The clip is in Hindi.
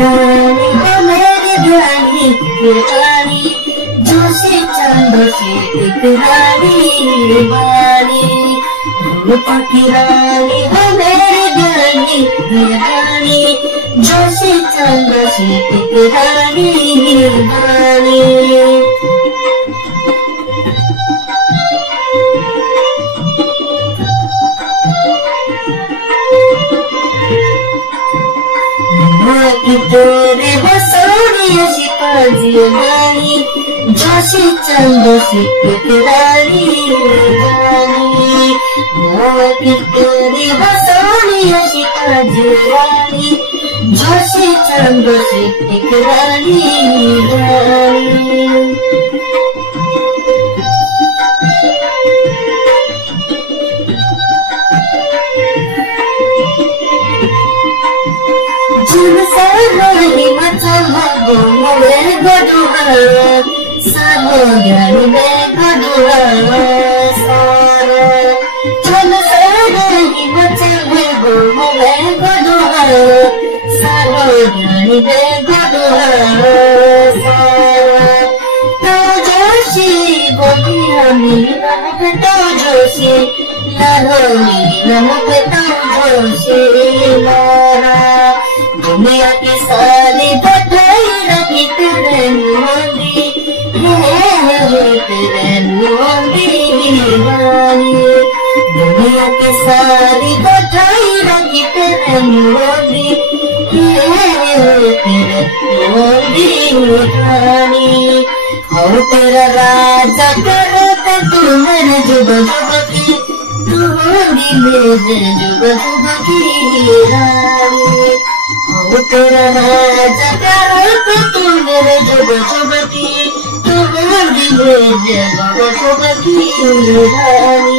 रानी हो मेरी रानी रानी जोशी चंद से एक रानी वाली रूपा की रानी हो मेरी रानी जोशी चंद से एक रानी वाली तेरे बसोरिया शिकाजी जोशी चंद सिख रानी रानी तेरे बसोरिया शिकाजी जोशी चंद सिख रानी रानी Sahogi matamago mobe godura Sahogi me godura Sara Chana sahogi matamago mobe godura Sahogi me godura Sara Tojoshi bogi hami namuke tojoshi Laholi namuke tojoshi Mara दुनिया की सारी बधाई रखी तेरे मोदी तेरे मोदी वाली दुनिया की सारी बधाई रखी तेरे मोदी तेरे मोदी वाली हो तेरा राजा करो तो तू मेरे जुब जुबकी तू होगी मेरे जुब जुबकी रानी हो तेरा राजा करो तो तू मेरे जुब जुबकी तू होगी मेरे जुब जुबकी रानी